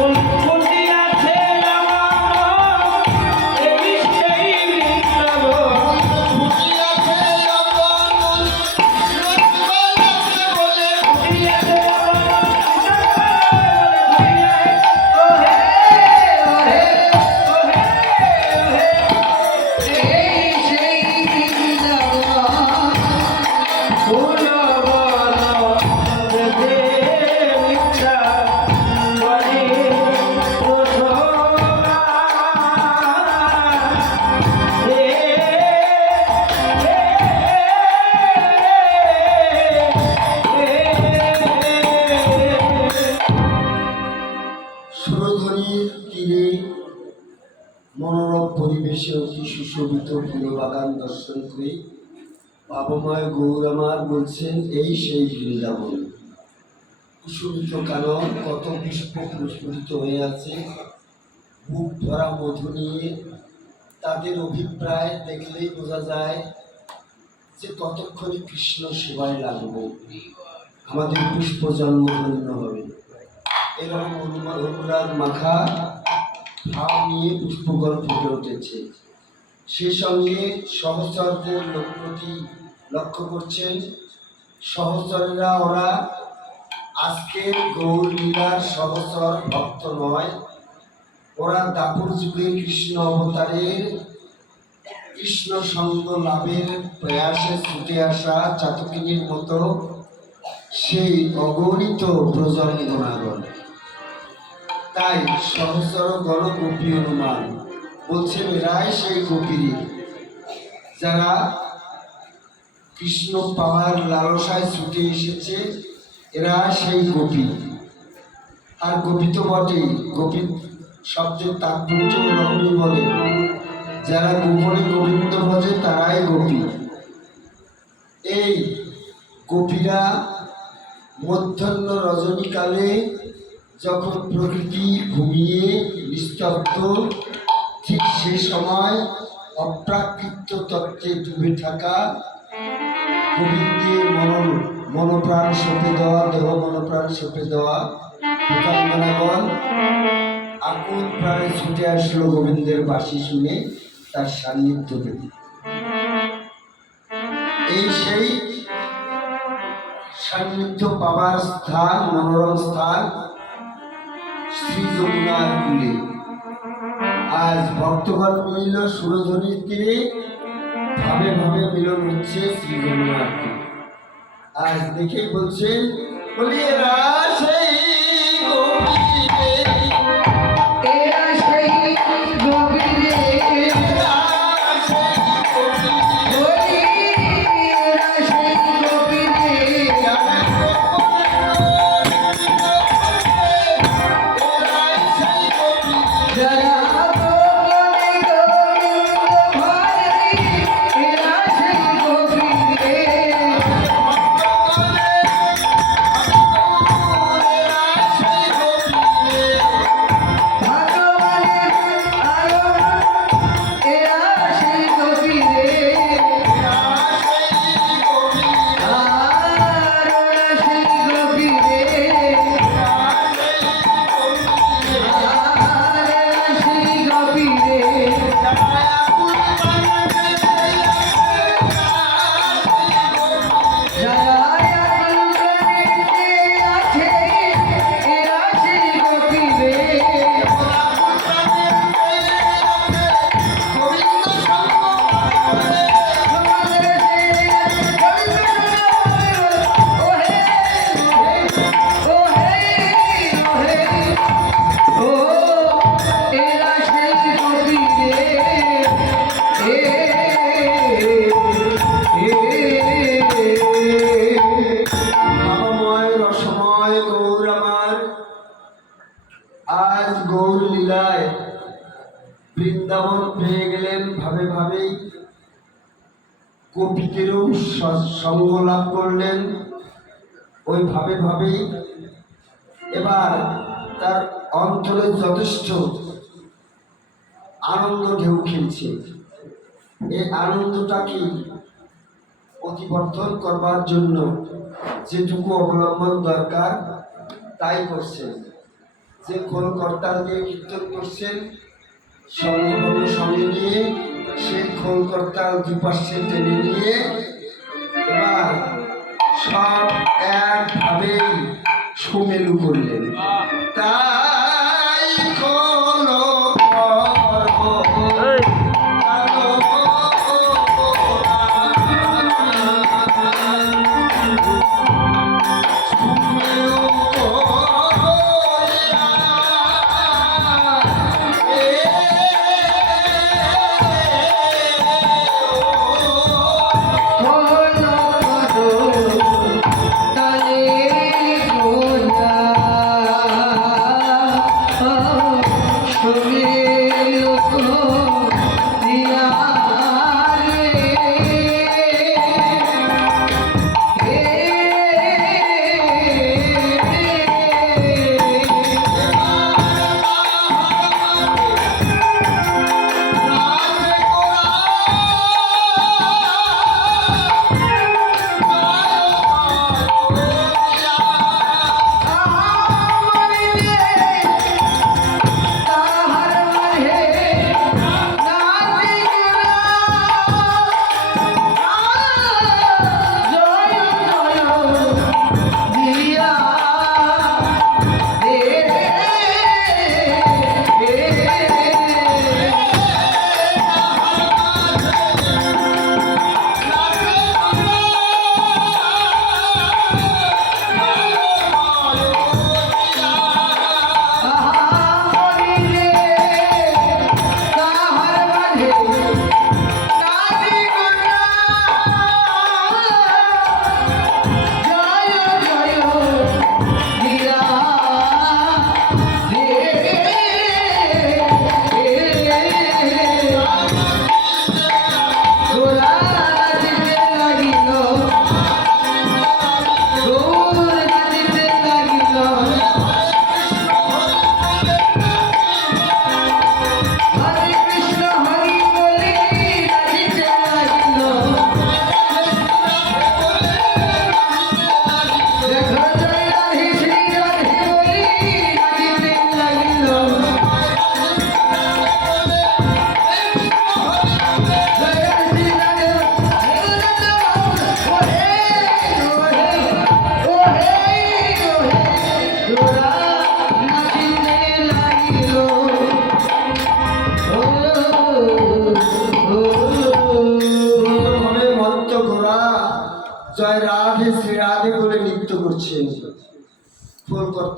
我我 অতি সুশোভিত ফুলবাগান দর্শন করে। বাবা মায়ের গৌর আমার বলছেন, এই সেই বৃন্দাবন। কুসুমিত কানন কত পুষ্প প্রস্ফুটিত হয়ে আছে। বুক ভরা মধু নিয়ে তাদের অভিপ্রায় দেখলেই বোঝা যায় যে কতক্ষণে কৃষ্ণ সেবায় লাগবো আমাদের পুষ্প জন্মধন্য হবে। এরকম অনুমান অনুরাগ মাখা ভাব নিয়ে পুষ্পগণ ফুটে উঠেছে। সে সঙ্গে সহচরদের লোক প্রতি লক্ষ্য করছেন। সহচরেরা ওরা আজকের গৌর লীলার সহচর ভক্ত নয়। ওরা দাপুর যুগে কৃষ্ণ অবতারের, কৃষ্ণ সঙ্গ লাভের প্রয়াসে ছুটে আসা চাতকিনীর মতো সেই অগণিত প্রজন্মনাগণ। তাই সহস্র গণ গোপী অনুমান। বলছেন, এরাই সেই গোপীরই যারা কৃষ্ণ পাওয়ার লালসায় ছুটে এসেছে এরা সেই গোপী। আর গোপী তো বটেই। গোপী সবচেয়ে তাৎপর্য এরকমই বলে। যারা গোপনে গোবিন্দ ভজে তারাই গোপী। এই গোপীরা মধ্যাহ্ন রজনীকালে যখন প্রকৃতি ঘুমিয়ে নিস্তব্ধ, ঠিক সে সময় অপ্রাকৃত তত্ত্বে ডুবে থাকা গোবিন্দের মন মনপ্রাণ সঁপে দেওয়া, দেহ মনপ্রাণ সঁপে দেওয়া ভূতাঙ্গনাগণ আকুল প্রাণে ছুটে আসলো গোবিন্দের বাসি শুনে তার সান্নিধ্য পেতে। এই সেই সান্নিধ্য পাবার স্থান, মনোরম স্থান শ্রী যমুনার কূলে আজ ভক্তগণ মিলিল সুরধ্বনির তীরে, ভাবে ভাবে মিলন হচ্ছে শ্রী যমুনার আজ দেখেই বলছেন, বলিয়ে রাসেই সঙ্গ লাভ করলেন। ওই ভাবে ভাবেই এবার তার অন্তরে যথেষ্ট আনন্দ ঢেউ খেলছে। এই আনন্দটা কি প্রতিবর্ধন করবার জন্য যেটুকু অবলম্বন দরকার, তাই করছেন যে খোল কর্তাল দিয়ে কীর্তন করছেন সঙ্গভঙ্গ সঙ্গে নিয়ে সেই খোল কর্তাল দুপাশে টেনে নিয়ে এবার সব একভাবেই সুমেলু করলেন। তাই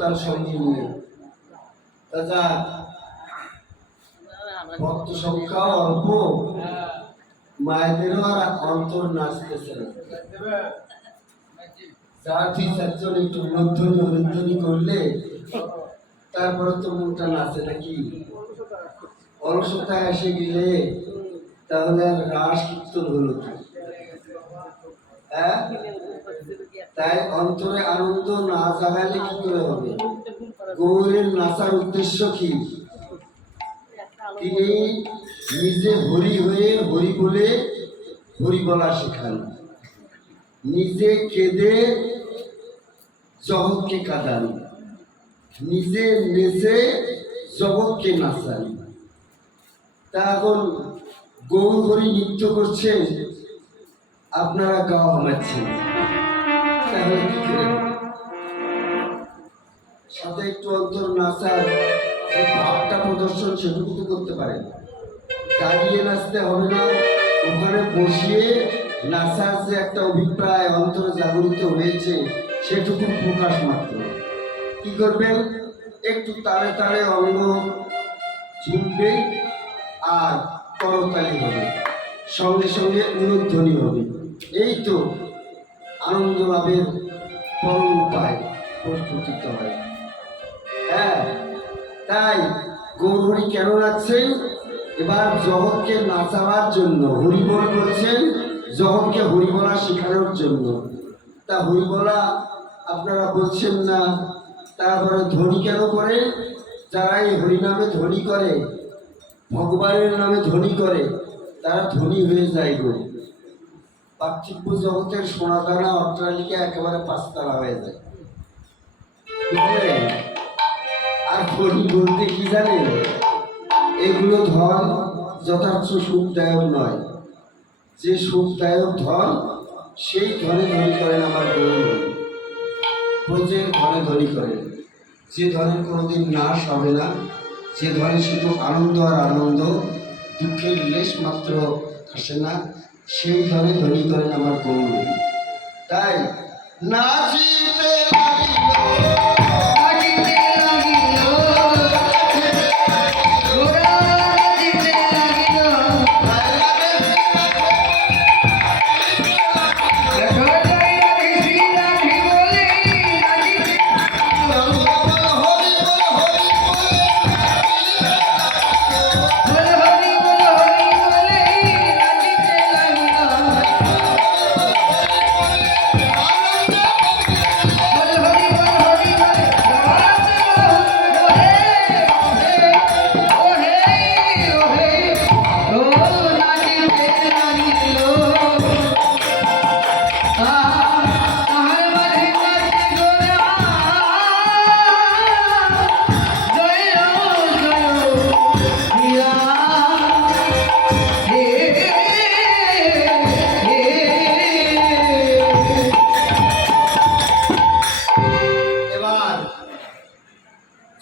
ফুলকর্তার সঙ্গে নিয়ে। দাদা ভক্ত সংখ্যা অল্প, মায়েদেরও আর অন্তর নাচতেছে না। যার চারজন একটু মধ্যনি হরিধ্বনি করলে, তারপরে তো মনটা নাচে নাকি? অলসতা এসে গেলে তাহলে আর রাস কীর্তন হলো হ্যাঁ? তাই অন্তরে আনন্দ না জাগালে কি করে হবে? গৌরের নাচার উদ্দেশ্য কি? তিনি নিজে হরি হয়ে হরি বলে হরি বলা শেখান। নিজে কেঁদে জগৎকে কাঁদান। নিজে নেচে জগৎকে নাচান। তা এখন গৌর হরি নৃত্য করছেন আপনারা গাওয়া হামাচ্ছেন? সাথে একটু অন্তর নাচার যে ভাবটা প্রদর্শন সেটুকু তো করতে পারেন দাঁড়িয়ে নাচতে হবে না, ওখানে বসিয়ে নাচার যে একটা অভিপ্রায় অন্তরে জাগরিত হয়েছে, সেটুকু প্রকাশ মাত্র। কি করবেন? একটু তারে তারে অঙ্গ ঝুঁকবে আর করতালি হবে। সঙ্গে সঙ্গে উলুধ্বনি হবে। এই তো আনন্দ লাভের পরম উপায় প্রস্ফুটিত হয়। হ্যাঁ তাই গৌরহরি কেন নাচছেন এবার জগৎকে নাচাবার জন্য, হরিবল করছেন জগৎকে হরিবলা শেখানোর জন্য। তা হরিবলা, আপনারা বলছেন না তারপরে ধ্বনি কেন করে? যারা এই হরিনামে ধ্বনি করে, ভগবানের নামে ধ্বনি করে, তারা ধনী হয়ে যায় গো। পার্থিব্য জগতের সোনাদানা অট্টালিকা একেবারে পাঁচতলা হয়ে যায়। আর ধনী বলতে কি জানেন? এগুলো ধন যথার্থ সুখদায়ক নয়। যে সুখদায়ক ধন, সেই ধনে ধনী করেন আমার গৌর প্রজের ধনে ধনী করেন। যে ধনের কোনোদিন নাশ হবে না, যে ধনে শুধু আনন্দ আর আনন্দ, দুঃখের লেশ মাত্র আসে না সেই তৈরি করেন আমার গৌর তাই নাচিতে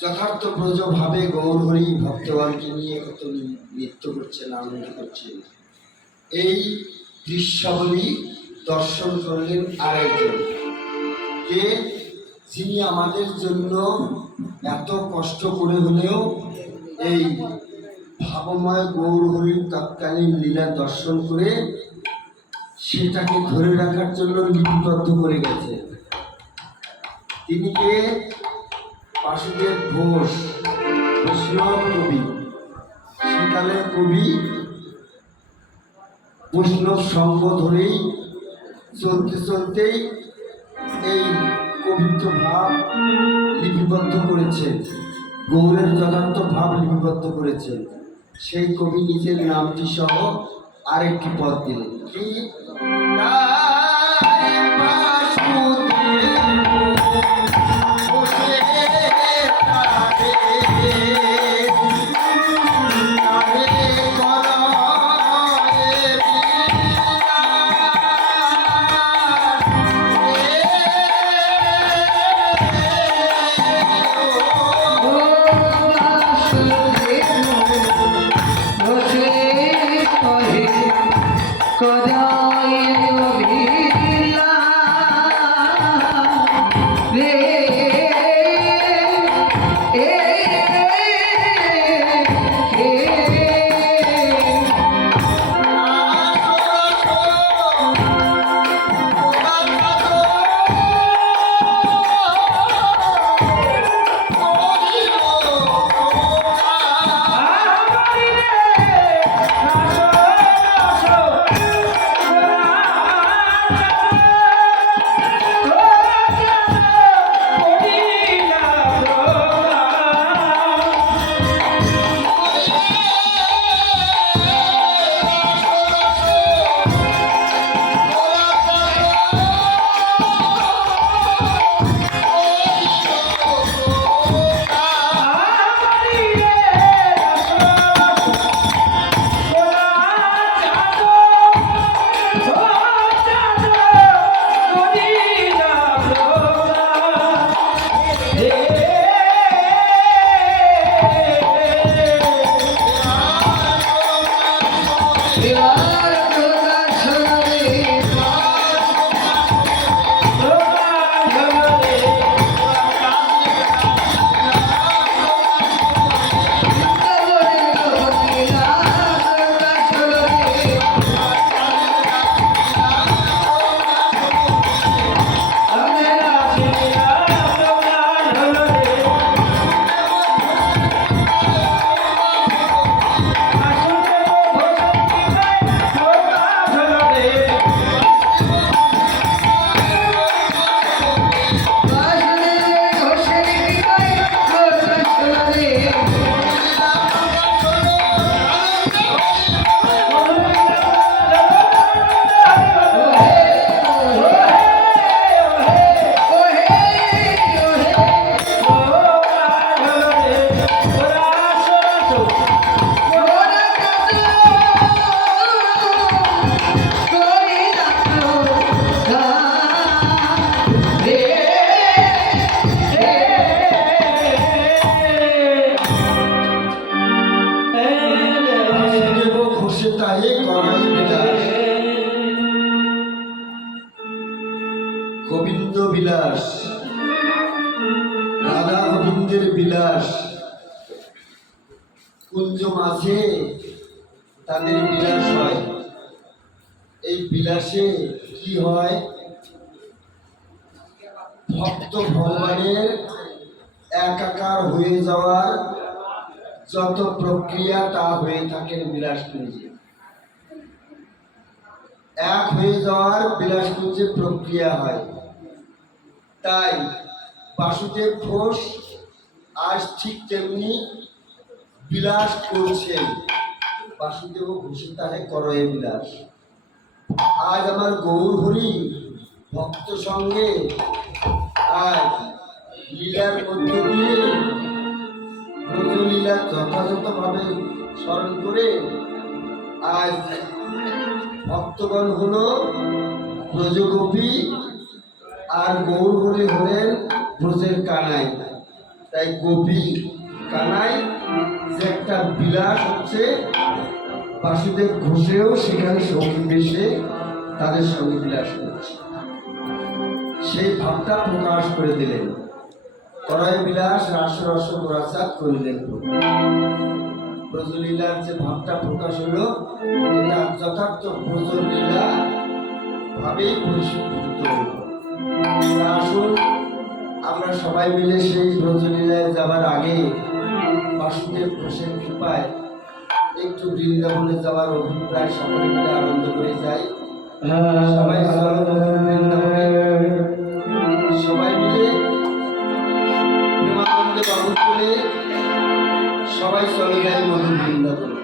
যথার্থ ব্রজ ভাবে গৌর হরি ভক্তগণকে নিয়ে কত নৃত্য করছেন, আনন্দ করছেন। এই দৃশ্যাবলী দর্শন করলেন আরেকজন। কে যিনি আমাদের জন্য এত কষ্ট করে হলেও এই ভাবময় গৌর হরির তৎকালীন লীলা দর্শন করে সেটাকে ধরে রাখার জন্য লিপিবদ্ধ করে গেছে তিনি কে? বাসুদেব ঘোষ বৈষ্ণব কবি। কবি বৈষ্ণব সঙ্গ ধরেই চলতে চলতেই এই কবিত্ব ভাব লিপিবদ্ধ করেছেন গৌরের যথার্থ ভাব লিপিবদ্ধ করেছেন সেই কবি নিজের নামটি সহ আরেকটি পদ দিলেন। কি? কুঞ্জ মাঝে তাদের বিলাস হয়। এই বিলাসে কি হয়? ভক্ত ভগবানের একাকার হয়ে যাওয়ার যত প্রক্রিয়া তা হয়ে থাকে বিলাস কুঞ্জে এক হয়ে যাওয়ার বিলাস কুঞ্জে প্রক্রিয়া হয়। তাই বাসুদেব ঘোষ আজ ঠিক তেমনি বিলাস করছেন বাসুদেব ঘোষের তাহে করয়ে বিলাস। আজ আমার গৌর হরি ভক্ত সঙ্গে আজ লীলার মধ্য দিয়ে ব্রজলীলা যথাযথভাবে স্মরণ করে আজ ভক্তগণ হল ব্রজগোপী আর গৌর হরি হলেন ব্রজের কানাই। তাই গোপী কানাই একটা বিলাস হচ্ছে। বাসুদেব ঘোষেও সেখানে সঙ্গী তাদের সঙ্গে বিলাস করছে। সেই ভাবটা প্রকাশ করে দিলেন। করয় বিলাস রাস রস করিলেন। ব্রজলীলার যে ভাবটা প্রকাশ হলো, এটা যথার্থ ব্রজলীলা ভাবেই পরিশুদ্ধ আসুন, আমরা সবাই মিলে সেই ব্রজলীলায় যাবার আগে বাসুদেব ঘোষের কৃপায় একটু বৃন্দাবনে যাওয়ার অভিপ্রায় সকলে মিলে আনন্দ করে যাই। সবাই বৃন্দাবনে। সবাই মিলে প্রেমানন্দে বাবু করে সবাই চলে যায় মধুর বৃন্দাবনে